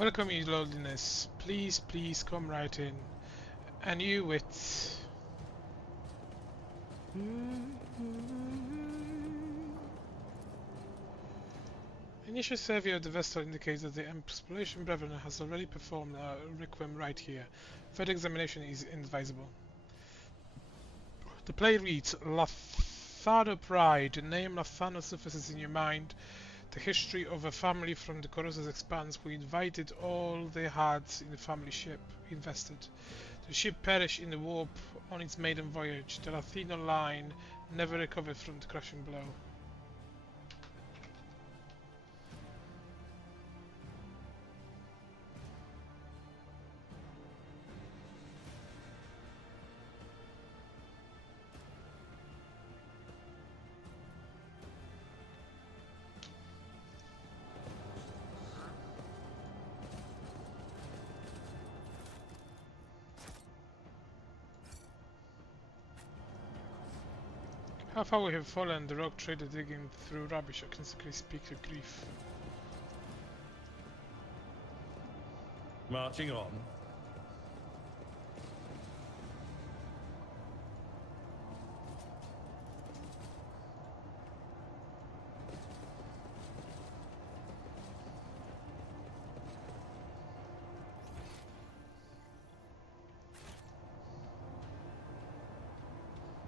Welcome, your lordliness. Please, please come right in. And you wit. Initial survey of the vessel indicates that the exploration brethren has already performed a requiem right here. Further examination is inadvisable. The play reads, Lathano Pride. The name Lathano surfaces in your mind. The history of a family from the Colossus Expanse who invited all they had in the family ship invested. The ship perished in the warp on its maiden voyage. The Lathino line never recovered from the crushing blow. How far we have fallen, the rock trader digging through rubbish, I can speak of grief. Marching on.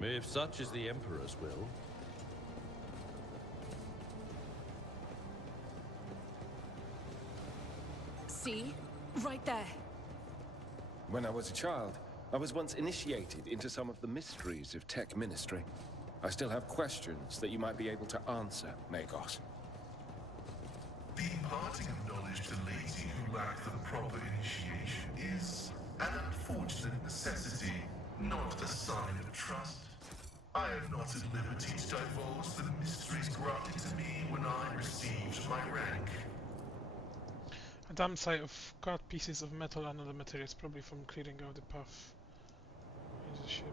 If such is the Emperor's will. See? Right there. When I was a child, I was once initiated into some of the mysteries of tech ministry. I still have questions that you might be able to answer, Magos. The imparting of knowledge to laity who lack the proper initiation is an unfortunate necessity, not a sign of trust. I am not at liberty to divulge the mysteries granted to me when I received my rank. A damn sight of cut pieces of metal and other materials, probably from clearing out the path in the ship.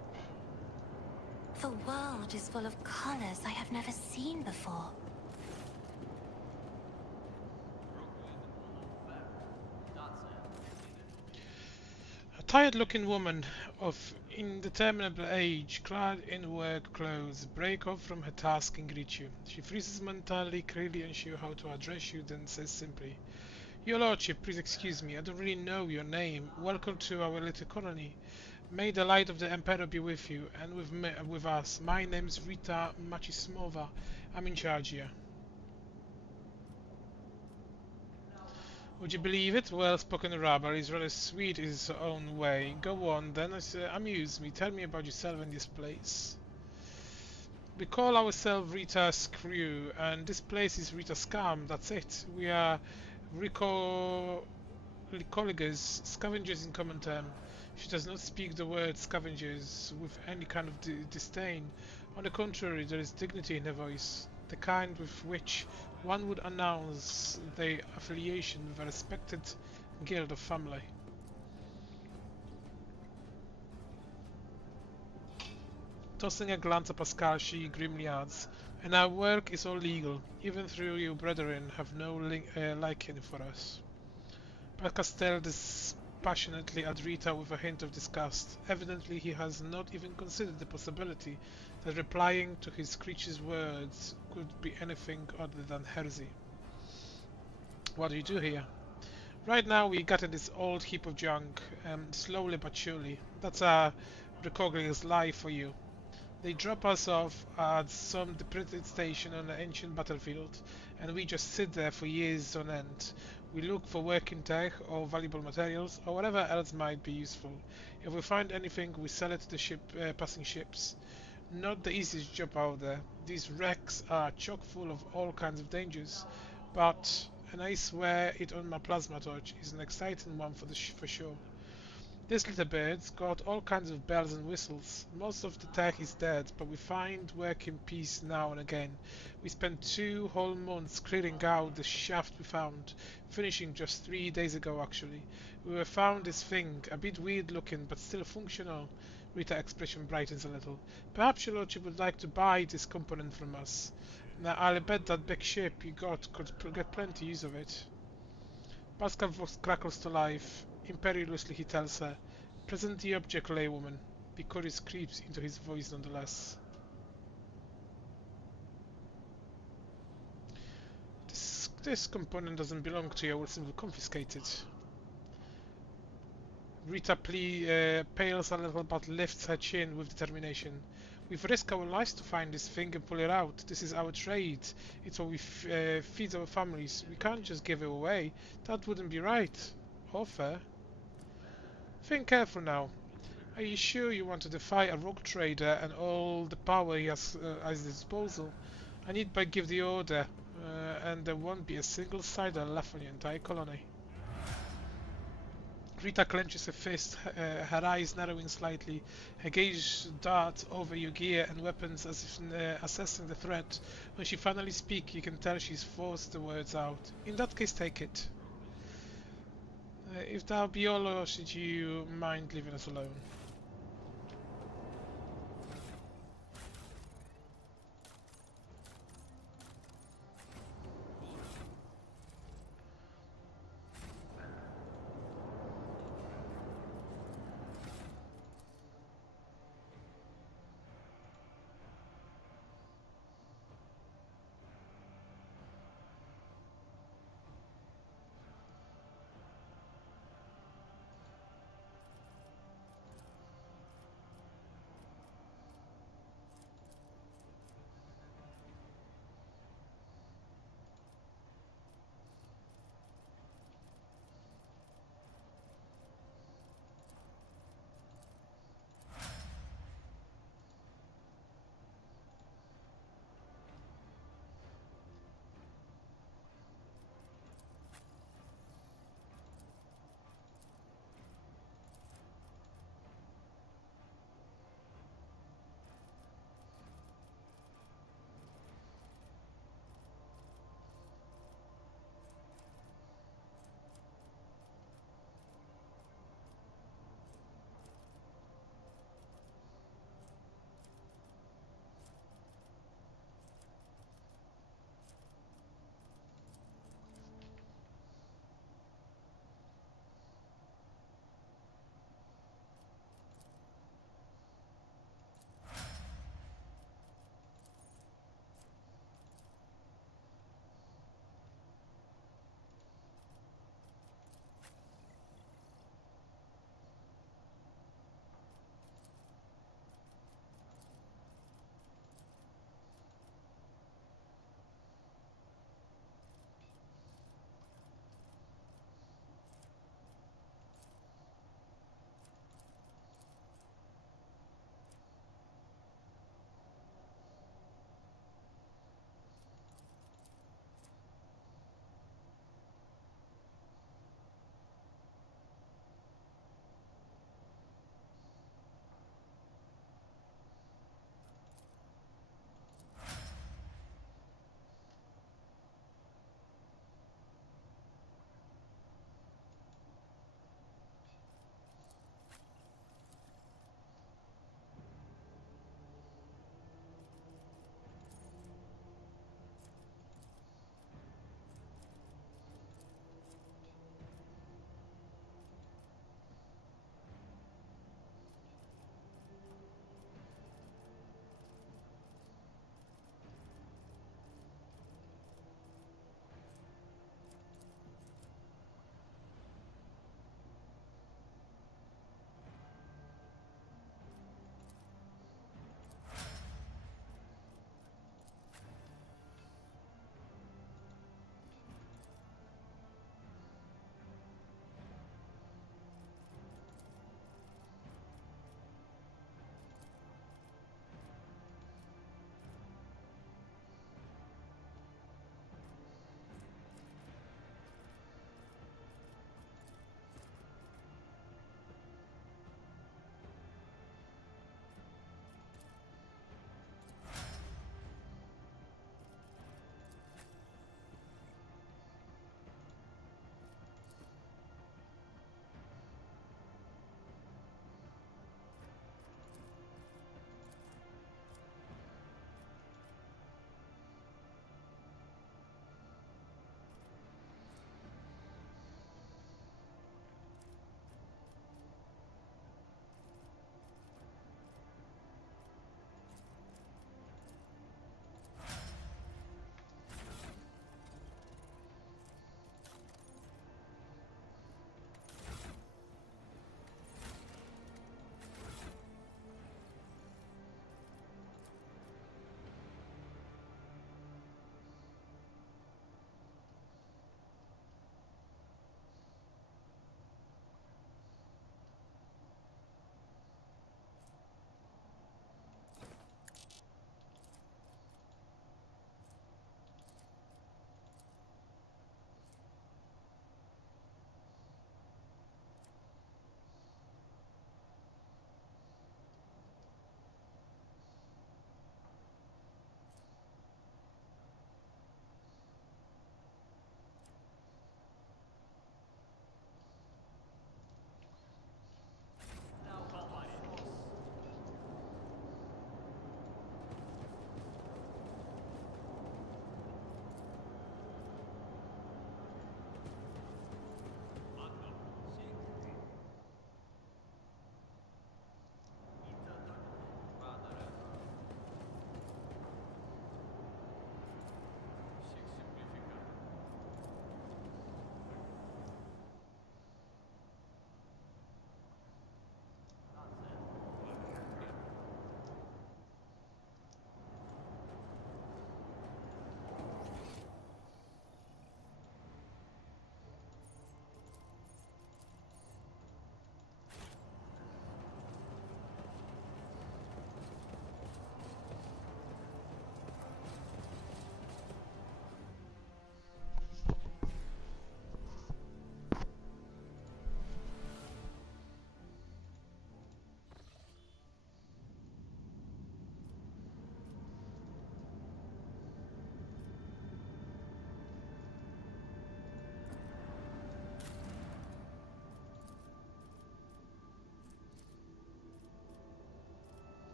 The world is full of colors I have never seen before. A tired-looking woman of indeterminable age, clad in work clothes, break off from her task and greet you. She freezes momentarily, clearly unsure how to address you, then says simply, "Your Lordship, please excuse me, I don't really know your name. Welcome to our little colony. May the light of the Emperor be with you, and with us. My name's Rita Machismova. I'm in charge here." Would you believe it? Well-spoken rabble is rather sweet in his own way. Go on, then, amuse me. Tell me about yourself and this place. We call ourselves Rita's crew, and this place is Rita's camp. That's it. We are Lycoligers, scavengers in common term. She does not speak the word scavengers with any kind of disdain. On the contrary, there is dignity in her voice, the kind with which one would announce their affiliation with a respected guild or family. Tossing a glance at Pascal, she grimly adds, "And our work is all legal, even though you brethren have no liking for us." Pascal stared dispassionately at Rita with a hint of disgust. Evidently he has not even considered the possibility that replying to his creature's words could be anything other than heresy. "What do you do here?" "Right now we got in this old heap of junk, slowly but surely. That's a Recogni's life for you. They drop us off at some depleted station on an ancient battlefield, and we just sit there for years on end. We look for working tech or valuable materials or whatever else might be useful. If we find anything, we sell it to the passing ships. Not the easiest job out there. These wrecks are chock full of all kinds of dangers, but, and I swear it on my plasma torch, is an exciting one for sure. This little bird's got all kinds of bells and whistles. Most of the tech is dead, but we find work in peace now and again. We spent 2 whole months clearing out the shaft we found, finishing just 3 days ago actually. We found this thing, a bit weird looking, but still functional." Rita's expression brightens a little. "Perhaps your lordship would like to buy this component from us. Now I'll bet that big ship you got could get plenty use of it." Pascal crackles to life. Imperiously he tells her, "Present the object, laywoman." Bicoris creeps into his voice nonetheless. This component doesn't belong to you. I will simply confiscate it. Rita pales a little but lifts her chin with determination. We've risked our lives to find this thing and pull it out. This is our trade. It's what we feed our families. We can't just give it away. That wouldn't be right. Or fair. Think careful now. Are you sure you want to defy a rogue trader and all the power he has at his disposal? I need but give the order, and there won't be a single sider left on your entire colony. Rita clenches her fist, her eyes narrowing slightly. Her gaze darts over your gear and weapons as if assessing the threat. When she finally speaks, you can tell she's forced the words out. In that case, take it. If that be all, or should you mind leaving us alone?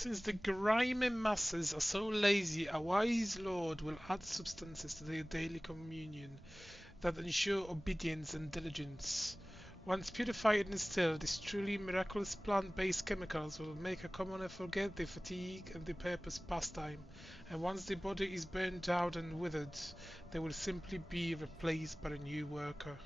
Since the grimy masses are so lazy, a wise lord will add substances to their daily communion that ensure obedience and diligence. Once purified and distilled, these truly miraculous plant-based chemicals will make a commoner forget their fatigue and their purpose pastime, and once the body is burned out and withered, they will simply be replaced by a new worker.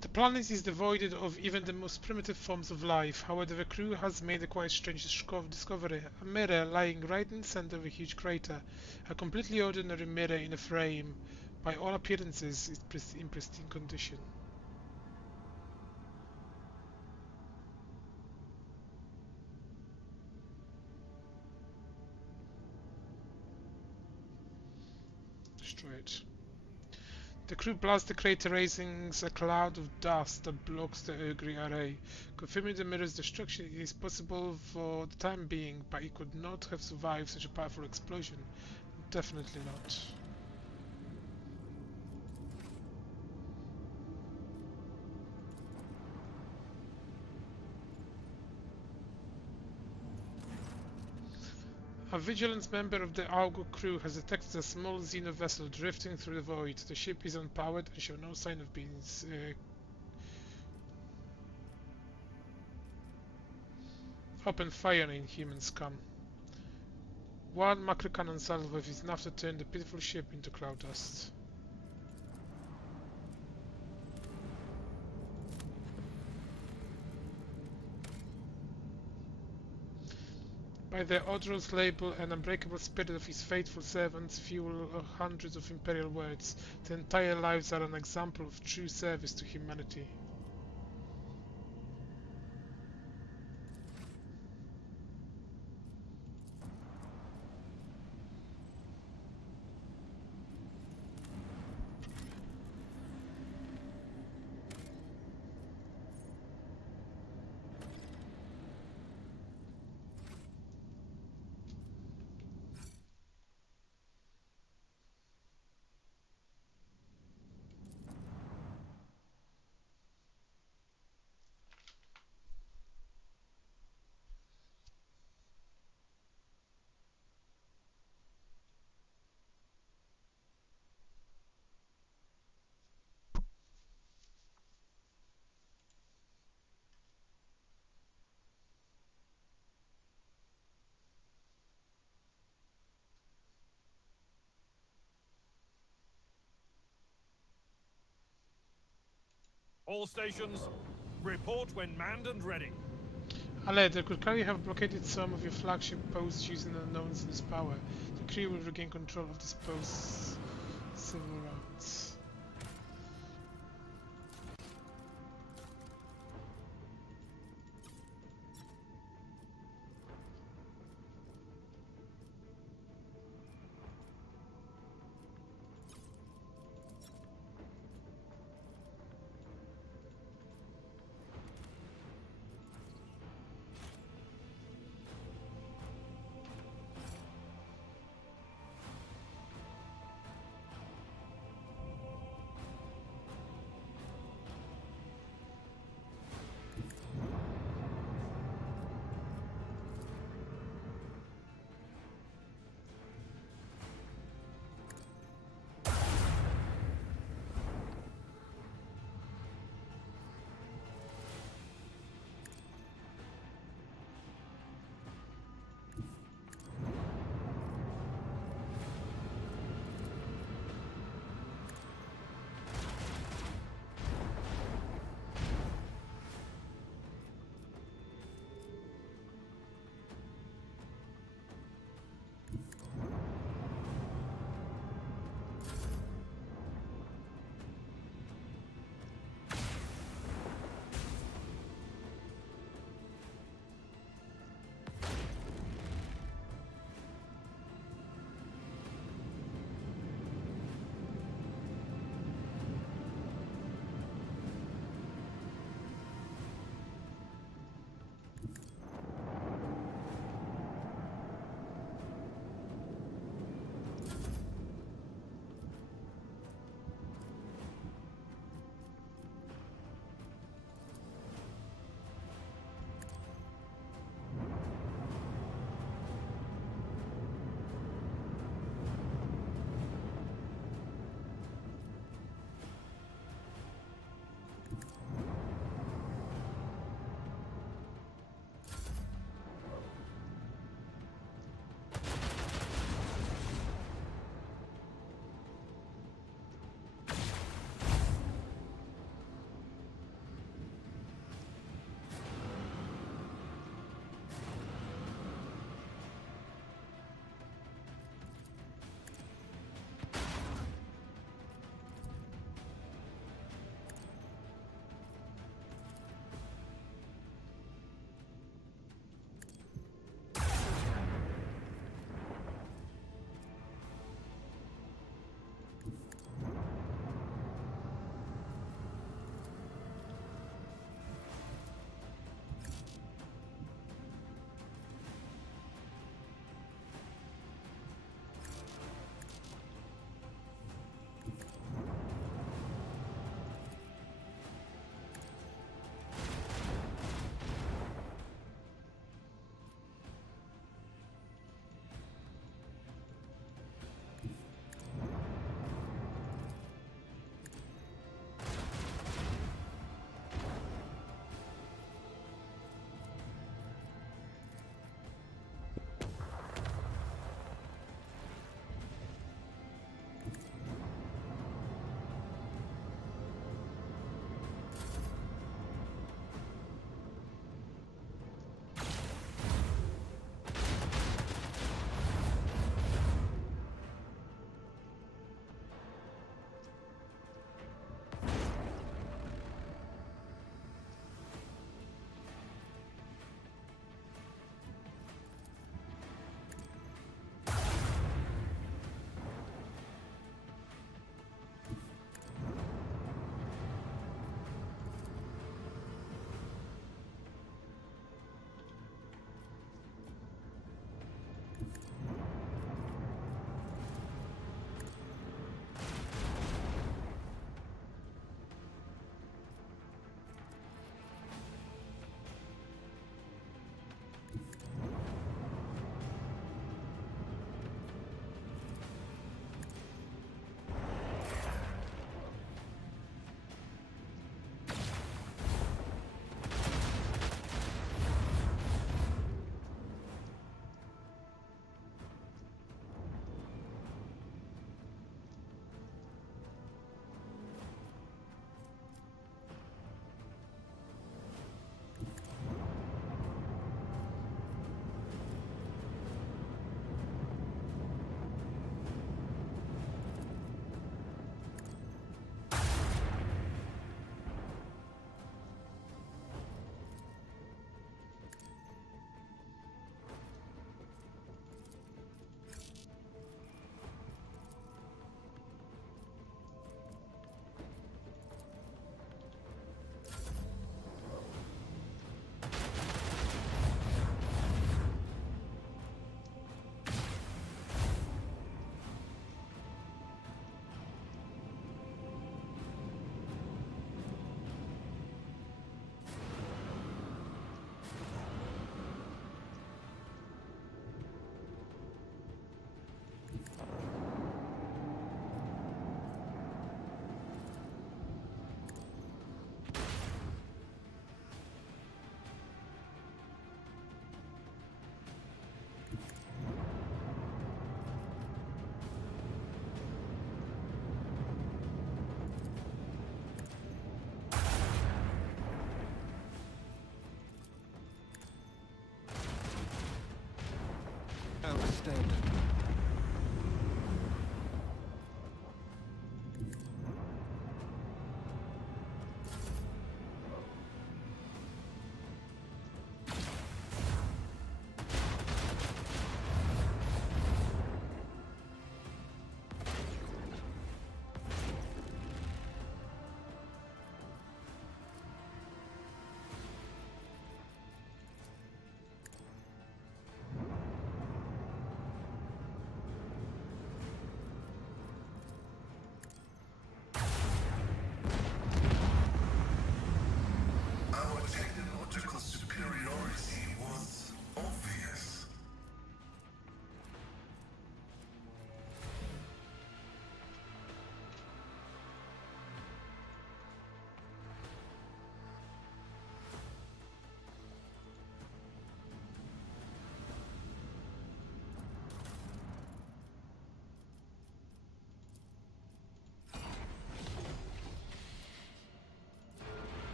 The planet is devoid of even the most primitive forms of life. However, the crew has made a quite strange discovery. A mirror lying right in the center of a huge crater. A completely ordinary mirror in a frame. By all appearances, it's in pristine condition. Destroy it. The crew blasts the crater, raising a cloud of dust that blocks the augury array. Confirming the mirror's destruction is possible for the time being, but it could not have survived such a powerful explosion. Definitely not. A vigilant member of the Augur crew has detected a small Xeno vessel drifting through the void. The ship is unpowered and shows no sign of being open fire on inhuman scum. One macro cannon salvo is enough to turn the pitiful ship into cloud dust. By the odorous label and unbreakable spirit of his faithful servants fuel hundreds of imperial words, their entire lives are an example of true service to humanity. All stations, report when manned and ready. Alert, the Kurkari have blockaded some of your flagship posts using unknown Xeno's power. The crew will regain control of these posts several rounds.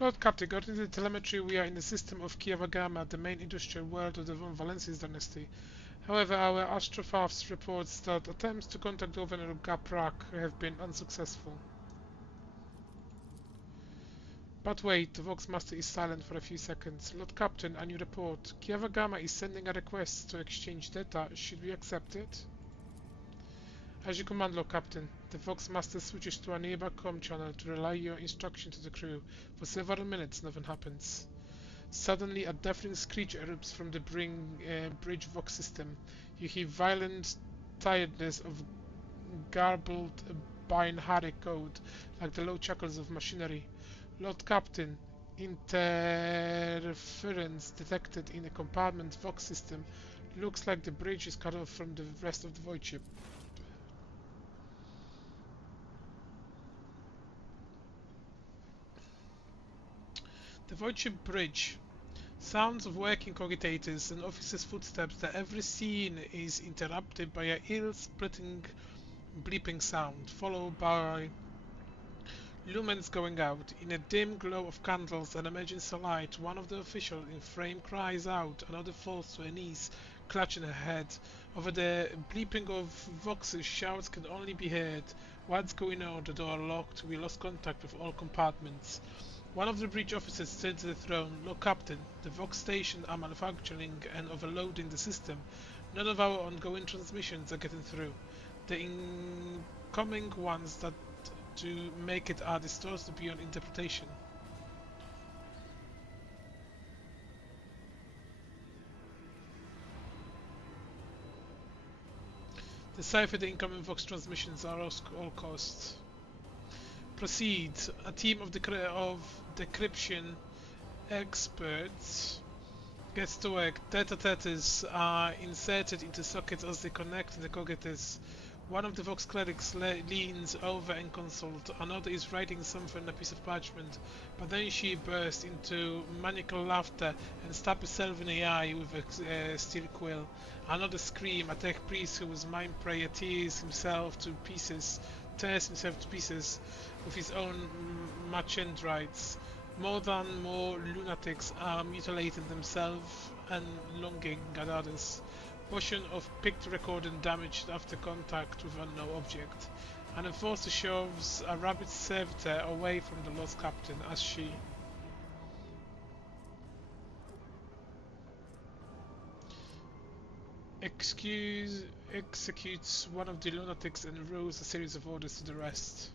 Lord Captain, according to the telemetry, we are in the system of Kiavagama, the main industrial world of the Von Valencius dynasty. However, our astrophaths reports that attempts to contact Governor Gaprak have been unsuccessful. But wait, the Vox Master is silent for a few seconds. Lord Captain, a new report. Kiavagama is sending a request to exchange data. Should we accept it? As you command, Lord Captain. The Vox Master switches to a nearby comm channel to relay your instruction to the crew. For several minutes, nothing happens. Suddenly, a deafening screech erupts from the bridge Vox system. You hear violent tiredness of garbled binary code, like the low chuckles of machinery. Lord Captain, interference detected in the compartment Vox system. Looks like the bridge is cut off from the rest of the void ship. The void ship bridge. Sounds of working cogitators and officers' footsteps. That every scene is interrupted by a ill-splitting bleeping sound, followed by lumens going out. In a dim glow of candles and emergency light, one of the officials in frame cries out, another falls to her knees, clutching her head. Over the bleeping of voxes, shouts can only be heard. What's going on? The door locked. We lost contact with all compartments. One of the bridge officers turns to the throne. Look, Captain, the Vox stations are malfunctioning and overloading the system. None of our ongoing transmissions are getting through. The incoming ones that to make it are distorted beyond interpretation. Decipher the incoming Vox transmissions at all costs. Proceed. A team of decryption experts gets to work. Data tethers are inserted into sockets as they connect to the cogitators. One of the Vox clerics leans over and consults. Another is writing something on a piece of parchment, but then she bursts into maniacal laughter and stabs herself in the eye with a steel quill. Another scream. A tech priest who was mind prayer tears himself to pieces with his own machendrites. More lunatics are mutilating themselves and longing at others. Portion of picked recording damaged after contact with unknown object. An enforcer shoves a rabbit servitor away from the lost captain as she executes one of the lunatics and rows a series of orders to the rest.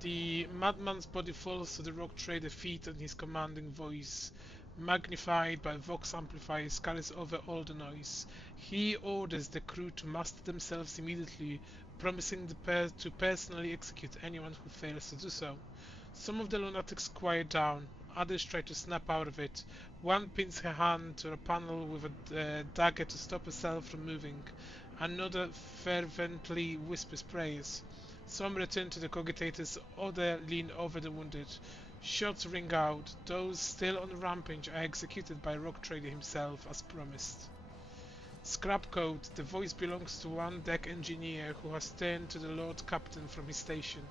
The madman's body falls to the rock trader feet and his commanding voice, magnified by Vox amplifiers, carries over all the noise. He orders the crew to muster themselves immediately, promising to personally execute anyone who fails to do so. Some of the lunatics quiet down, others try to snap out of it. One pins her hand to a panel with a dagger to stop herself from moving. Another fervently whispers prayers. Some return to the cogitators, others lean over the wounded. Shots ring out. Those still on the rampage are executed by Rock Trader himself as promised. Scrap code. The voice belongs to one deck engineer who has turned to the Lord Captain from his station.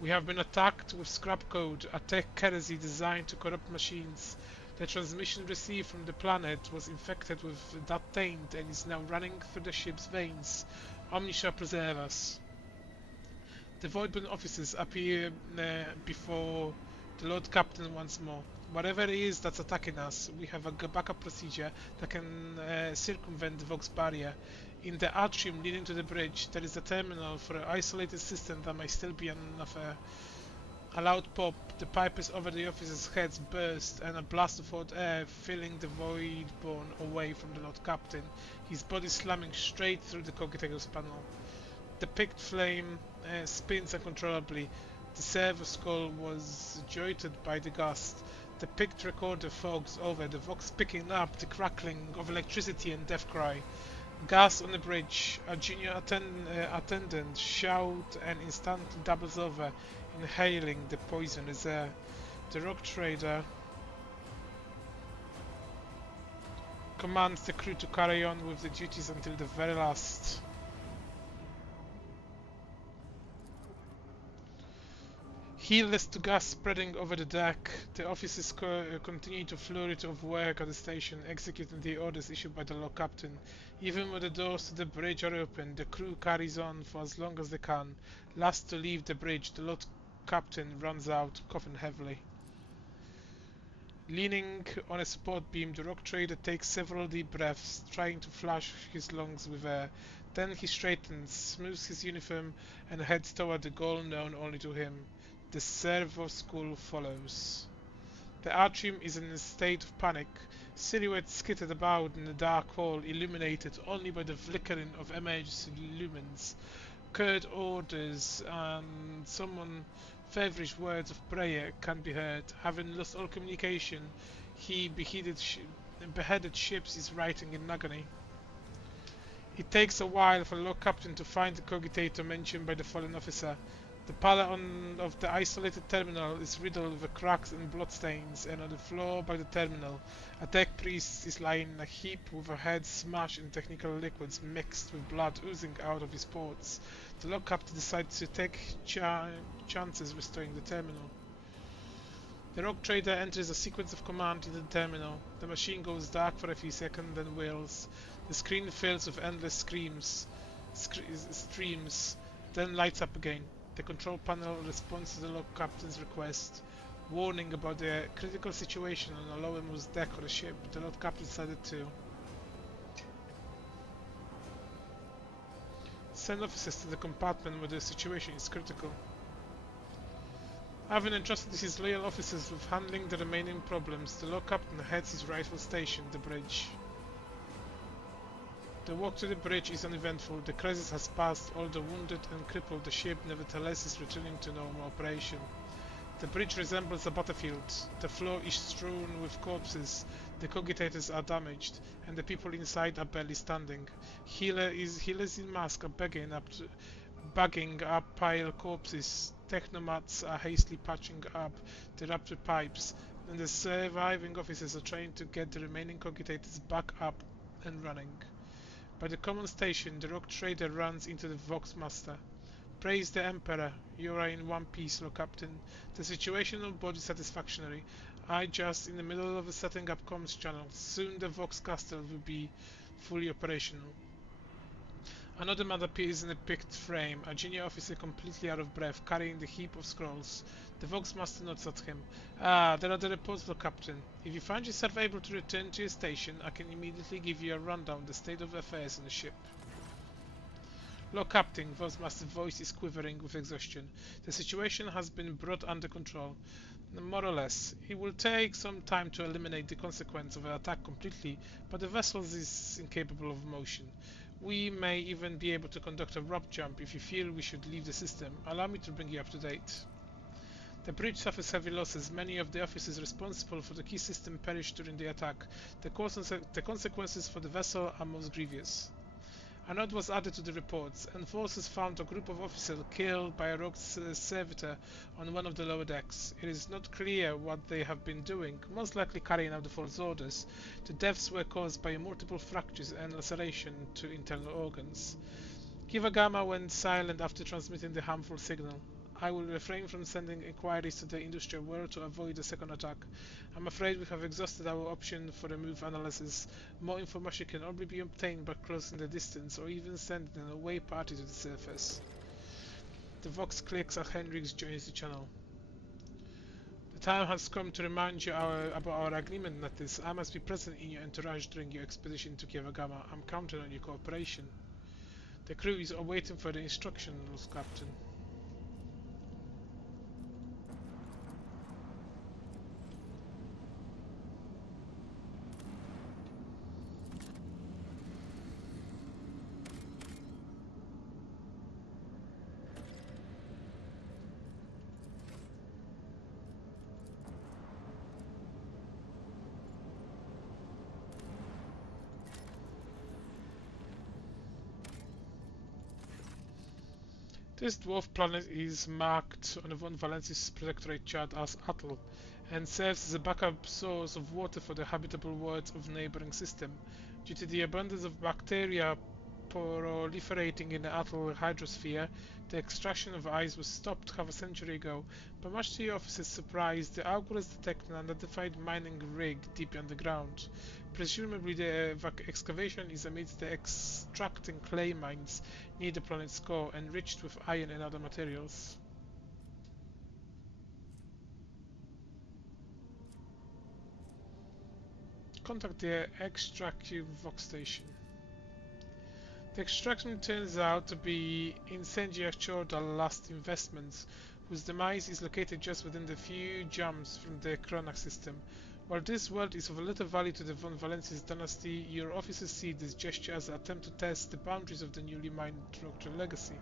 We have been attacked with scrap code, a tech heresy designed to corrupt machines. The transmission received from the planet was infected with that taint and is now running through the ship's veins. Omnisha preserve us. The Voidborn officers appear before the Lord Captain once more. Whatever it is that's attacking us, we have a backup procedure that can circumvent the Vox barrier. In the atrium leading to the bridge, there is a terminal for an isolated system that might still be an affair. A loud pop, the pipes over the officers' heads burst, and a blast of hot air filling the Voidborn away from the Lord Captain, his body slamming straight through the cogitator's panel. The picked flame spins uncontrollably. The servo skull was jolted by the gust. The picked recorder fogs over, the Vox picking up the crackling of electricity and death cry. Gas on the bridge. A junior attendant shouts and instantly doubles over, inhaling the poisonous air. The Rock Trader commands the crew to carry on with the duties until the very last. Heedless to gas spreading over the deck, the officers continue to flurry of work at the station, executing the orders issued by the log captain. Even when the doors to the bridge are open, the crew carries on for as long as they can. Last to leave the bridge, the log captain runs out, coughing heavily. Leaning on a support beam, the rock trader takes several deep breaths, trying to flush his lungs with air. Then he straightens, smooths his uniform, and heads toward the goal known only to him. The servo school follows. The atrium is in a state of panic. Silhouettes skittered about in the dark hall, illuminated only by the flickering of emergency lumens. Curt orders and someone feverish words of prayer can be heard. Having lost all communication, he beheaded ships is writing in agony. It takes a while for the log captain to find the cogitator mentioned by the fallen officer. The pallet of the isolated terminal is riddled with cracks and bloodstains, and on the floor by the terminal, a tech priest is lying in a heap with her head smashed in technical liquids mixed with blood oozing out of his pores. The log captain decides to take chances restoring the terminal. The rock trader enters a sequence of command into the terminal. The machine goes dark for a few seconds, then wails. The screen fills with endless streams, then lights up again. The control panel responds to the log captain's request, warning about the critical situation on the lowermost deck of the ship. The log captain decided to send officers to the compartment where the situation is critical. Having entrusted his loyal officers with handling the remaining problems, the log captain heads his rightful station, the bridge. The walk to the bridge is uneventful. The crisis has passed. All the wounded and crippled, the ship nevertheless is returning to normal operation. The bridge resembles a battlefield. The floor is strewn with corpses. The cogitators are damaged, and the people inside are barely standing. Healers in masks are bagging up pile corpses. Technomats are hastily patching up the ruptured pipes, and the surviving officers are trying to get the remaining cogitators back up and running. By the common station, the rock trader runs into the Vox Master. Praise the Emperor, you are in one piece, log captain. The situation on board is satisfactory. I just in the middle of setting up comms channels. Soon the Vox Castle will be fully operational. Another man appears in a picked frame, a junior officer completely out of breath, carrying the heap of scrolls. The Vox Master nods at him. Ah, there are the reports, log captain. If you find yourself able to return to your station, I can immediately give you a rundown of the state of affairs on the ship. Log captain, Vox Master's voice is quivering with exhaustion. The situation has been brought under control. More or less. It will take some time to eliminate the consequence of an attack completely, but the vessel is incapable of motion. We may even be able to conduct a warp jump if you feel we should leave the system. Allow me to bring you up to date. The bridge suffers heavy losses. Many of the officers responsible for the key system perished during the attack. The consequences for the vessel are most grievous. A note was added to the reports. Enforcers found a group of officers killed by a rogue servitor on one of the lower decks. It is not clear what they have been doing, most likely carrying out the false orders. The deaths were caused by multiple fractures and laceration to internal organs. Kivagama went silent after transmitting the harmful signal. I will refrain from sending inquiries to the industrial world to avoid a second attack. I'm afraid we have exhausted our option for the move analysis. More information can only be obtained by closing the distance or even sending an away party to the surface. The Vox clicks as Hendrix joins the channel. The time has come to remind you about our agreement, Natis. I must be present in your entourage during your expedition to Kivagama. I'm counting on your cooperation. The crew is awaiting for the instructions, Captain. This dwarf planet is marked on the Von Valensis Protectorate chart as Atl, and serves as a backup source of water for the habitable worlds of the neighboring system. Due to the abundance of bacteria proliferating in the atoll hydrosphere, the extraction of ice was stopped half a century ago, but much to the officer's surprise, the augur has detected an unidentified mining rig deep underground. Presumably the excavation is amidst the extracting clay mines near the planet's core, enriched with iron and other materials. Contact the extractive Vox station. The extraction turns out to be incendiary last investments, whose demise is located just within the few jumps from the Chronax system. While this world is of little value to the von Valensis dynasty, your officers see this gesture as an attempt to test the boundaries of the newly mined doctoral legacy.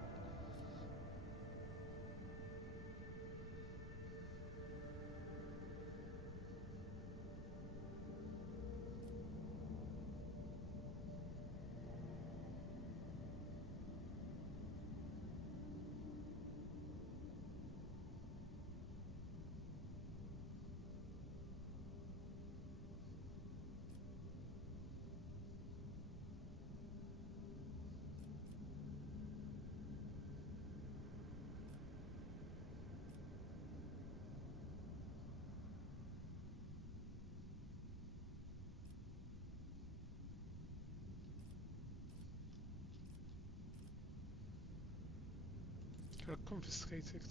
Are confiscated.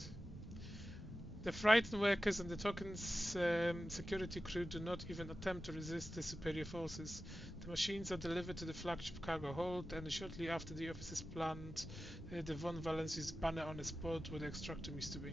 The frightened workers and the token's security crew do not even attempt to resist the superior forces. The machines are delivered to the flagship cargo hold, and shortly after the officers plant the von Valensis banner on the spot where the extractor used to be.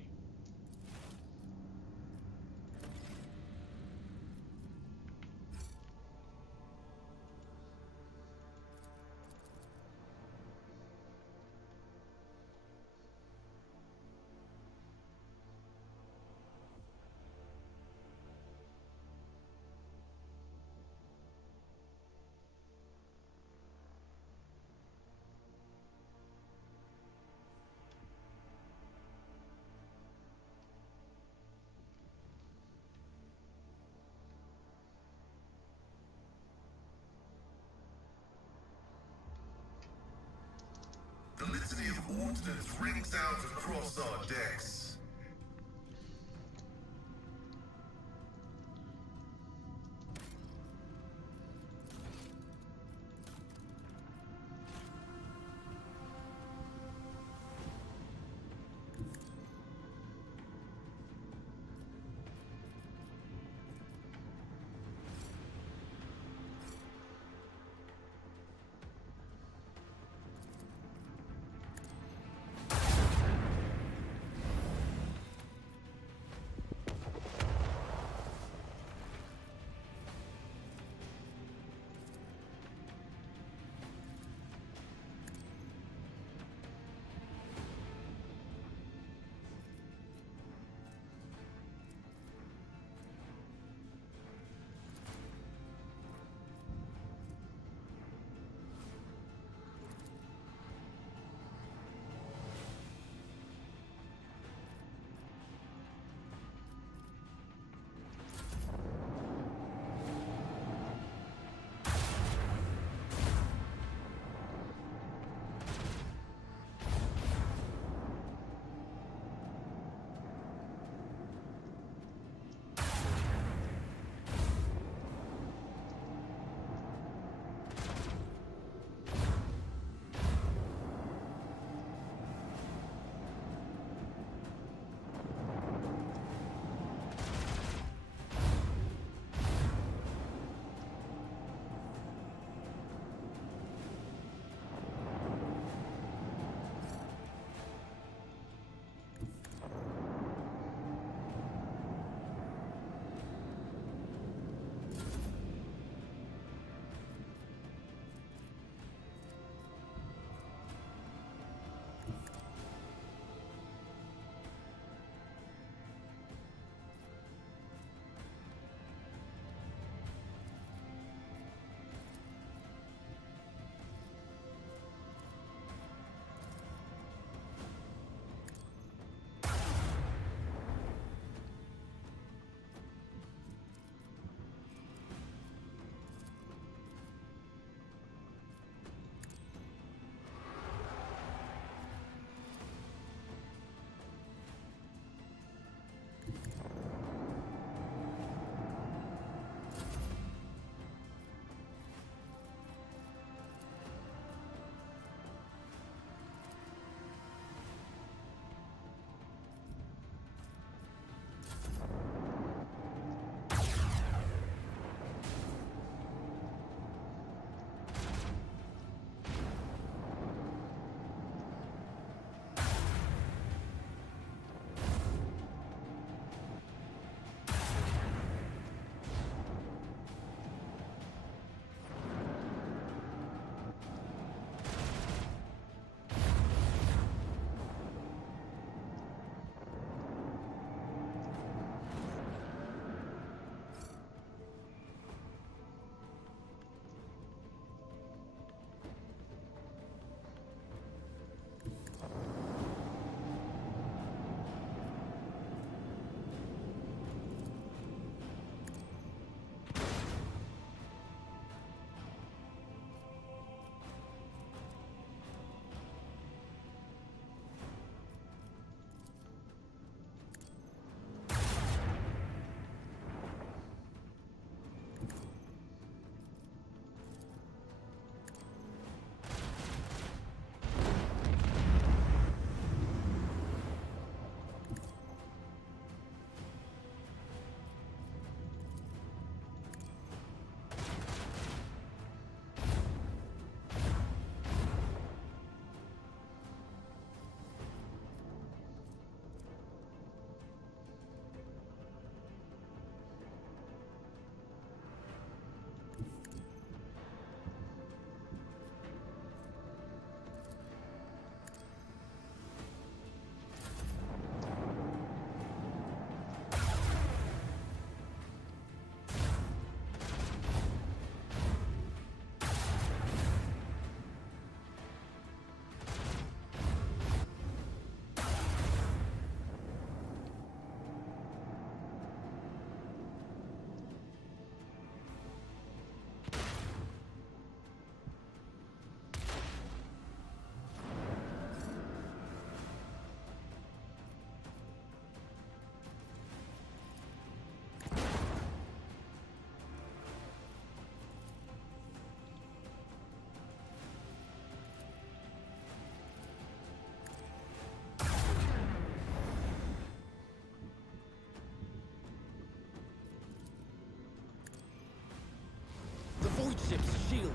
The litany of ordnance rings out across our decks.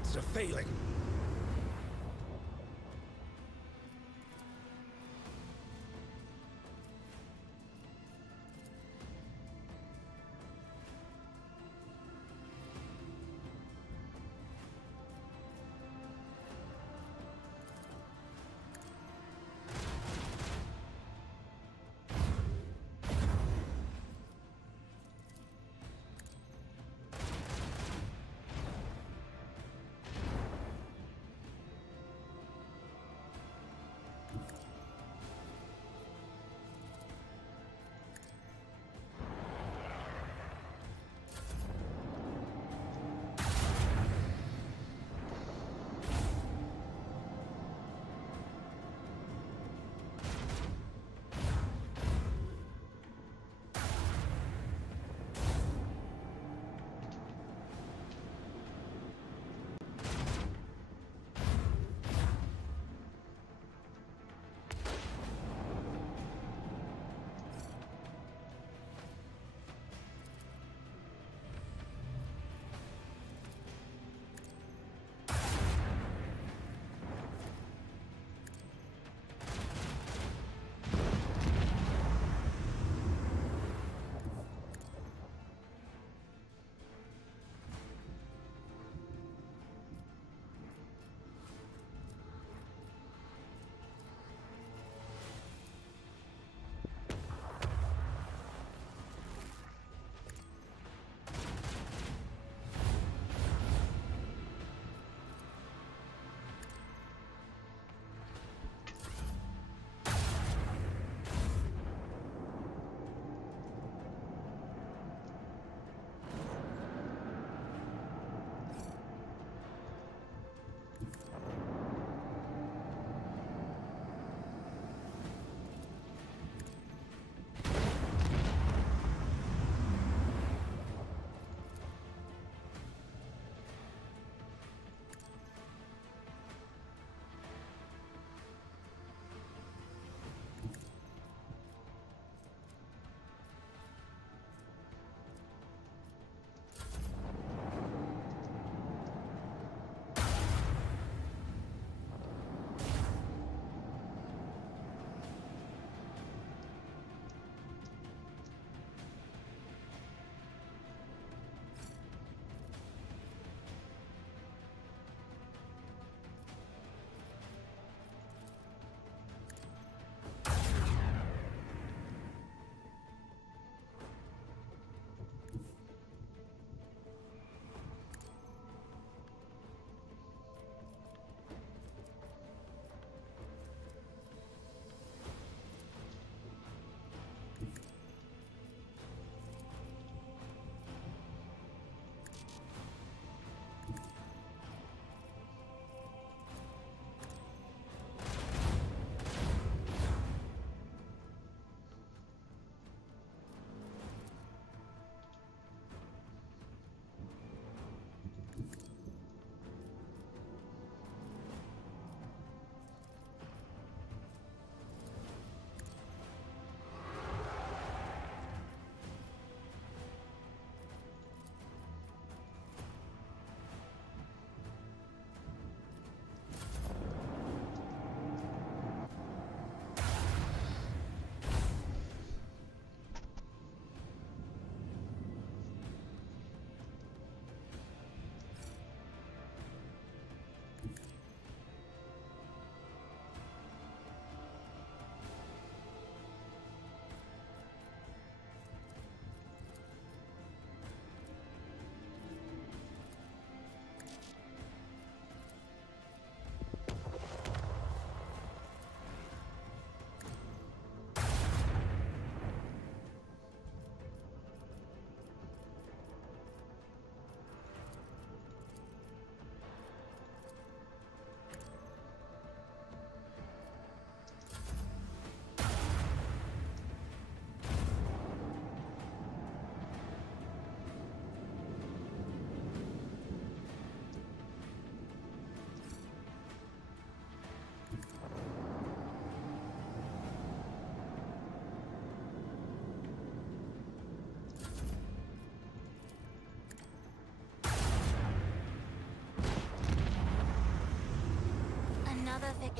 odds of failing.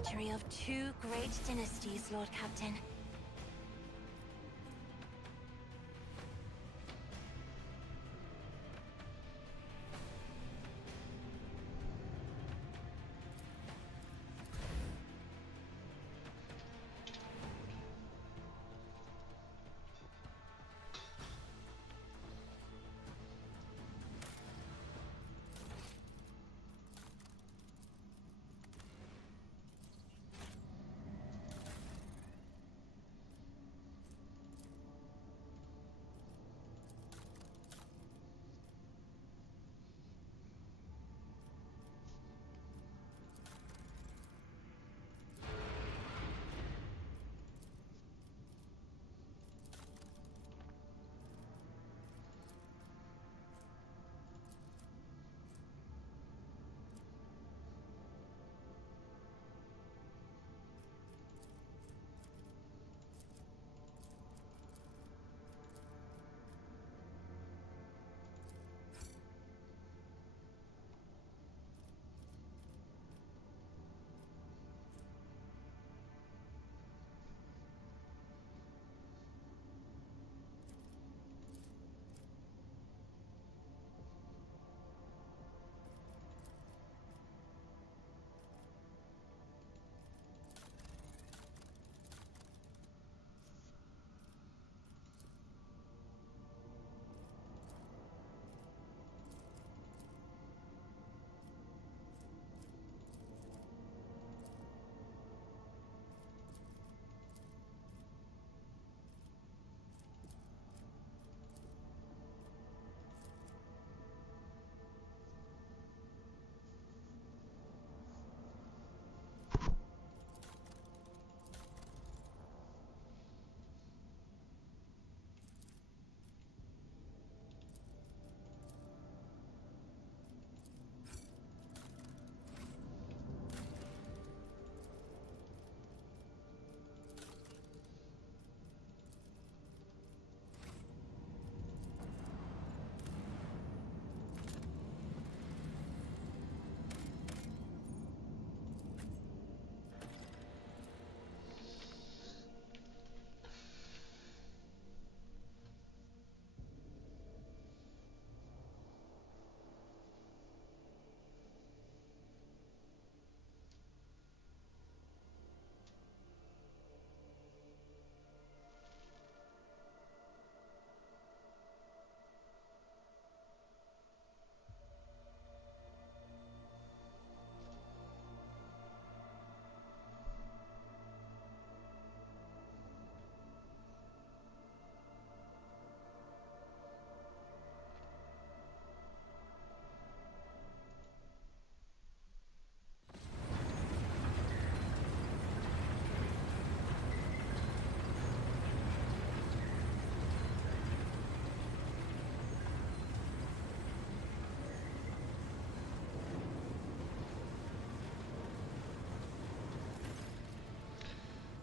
victory of two great dynasties, Lord Captain.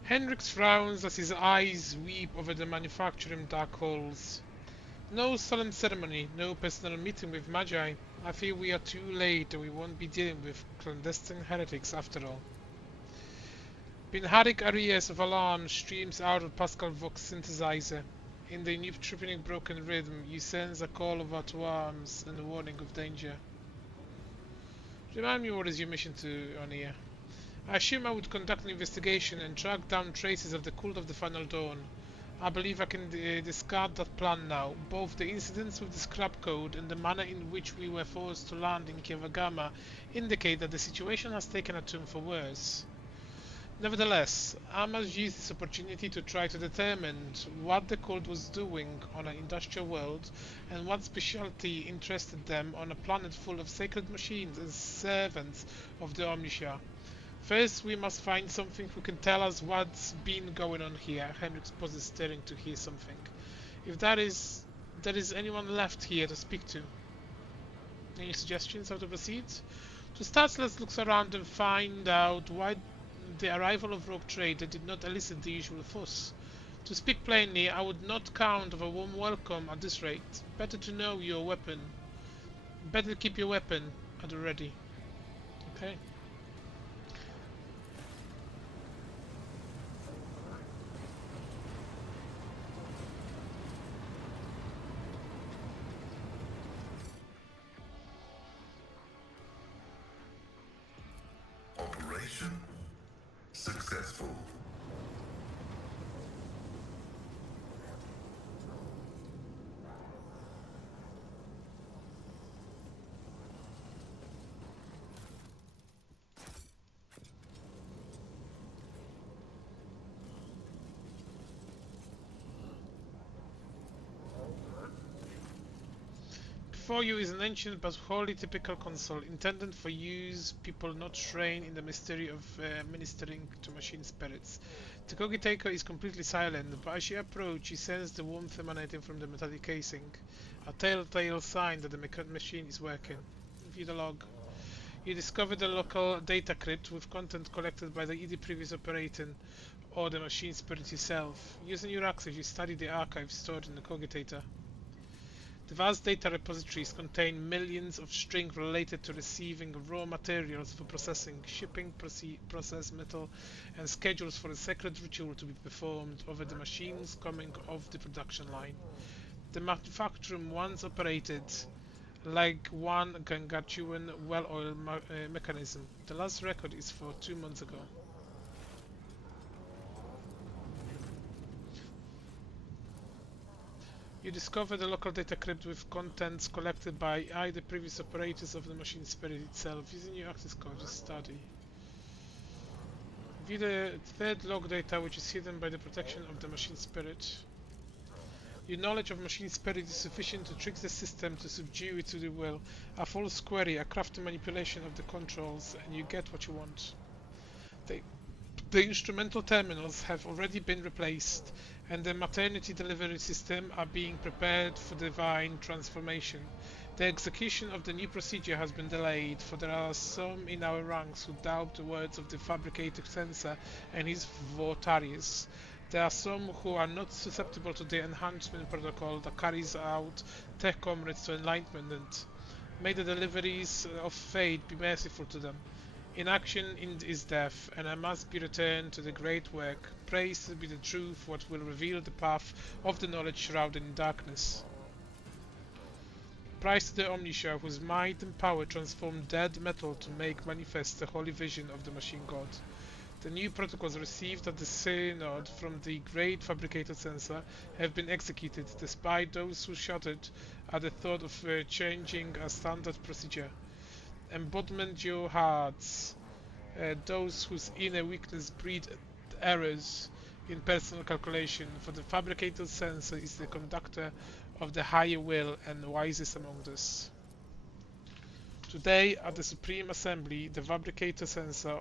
Hendrix frowns as his eyes weep over the manufacturing dark holes. No solemn ceremony, no personal meeting with Magi. I fear we are too late and we won't be dealing with clandestine heretics after all. Pinharic arrears of alarm streams out of Pascal Vox's synthesizer. In the tripping broken rhythm, you sense a call to arms and a warning of danger. Remind me, what is your mission on here? I assume I would conduct an investigation and track down traces of the cult of the Final Dawn. I believe I can discard that plan now. Both the incidents with the scrap code and the manner in which we were forced to land in Kiavagama indicate that the situation has taken a turn for worse. Nevertheless, I must use this opportunity to try to determine what the cult was doing on an industrial world and what specialty interested them on a planet full of sacred machines and servants of the Omniscia. First, we must find something who can tell us what's been going on here. Hendrix pauses, staring to hear something. If there is anyone left here to speak to. Any suggestions how to proceed? To start, let's look around and find out why the arrival of Rogue Trader did not elicit the usual fuss. To speak plainly, I would not count of a warm welcome at this rate. Better to know your weapon. Better keep your weapon at the ready. Okay. Before you is an ancient but wholly typical console, intended for use people not trained in the mystery of ministering to machine spirits. The Kogiteko is completely silent, but as you approach, you sense the warmth emanating from the metallic casing, a telltale sign that the machine is working. View the log. You discover the local data crypt with content collected by either previous operator or the machine spirit itself. Using your access, you study the archive stored in the Cogitator. The vast data repositories contain millions of strings related to receiving raw materials for processing, shipping, processed metal, and schedules for a sacred ritual to be performed over the machines coming off the production line. The manufacturer once operated like one gargantuan well-oiled mechanism. The last record is for 2 months ago. You discover the local data crypt with contents collected by either previous operators of the machine spirit itself. Using your access code, just study. View the third log data, which is hidden by the protection of the machine spirit. Your knowledge of machine spirit is sufficient to trick the system to subdue it to the will. A false query, a crafty manipulation of the controls, and you get what you want. The instrumental terminals have already been replaced, and the maternity delivery system are being prepared for divine transformation. The execution of the new procedure has been delayed, for there are some in our ranks who doubt the words of the fabricated sensor and his Votarius. There are some who are not susceptible to the enhancement protocol that carries out their comrades to enlightenment. May the deliveries of fate be merciful to them. Inaction is death, and I must be returned to the great work. Praised be the truth, what will reveal the path of the knowledge shrouded in darkness. Praise to the Omnisha, whose might and power transform dead metal to make manifest the holy vision of the machine god. The new protocols received at the synod from the great fabricated sensor have been executed, despite those who shuddered at the thought of changing a standard procedure. Embodiment your hearts, those whose inner weakness breed errors in personal calculation, for the fabricated sensor is the conductor of the higher will and wisest among us. Today, at the Supreme Assembly, the fabricator sensor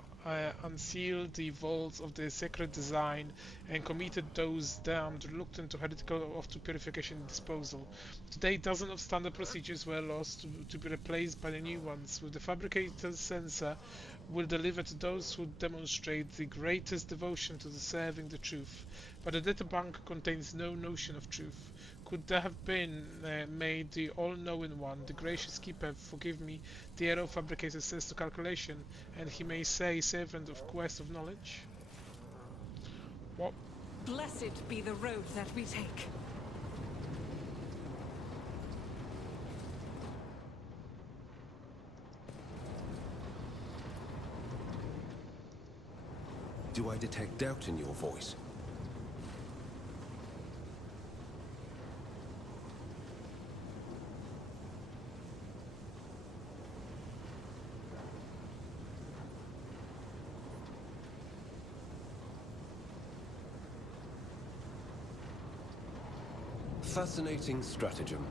unsealed the vaults of the sacred design and committed those damned reluctant to heretical to purification and disposal. Today, dozens of standard procedures were lost to be replaced by the new ones, with the fabricator sensor will deliver to those who demonstrate the greatest devotion to the serving the truth. But the data bank contains no notion of truth. Could there have been made the all-knowing one, the gracious keeper, forgive me, the error fabricator says to calculation, and he may say, servant of quest of knowledge? What? Blessed be the road that we take. Do I detect doubt in your voice? Fascinating stratagem.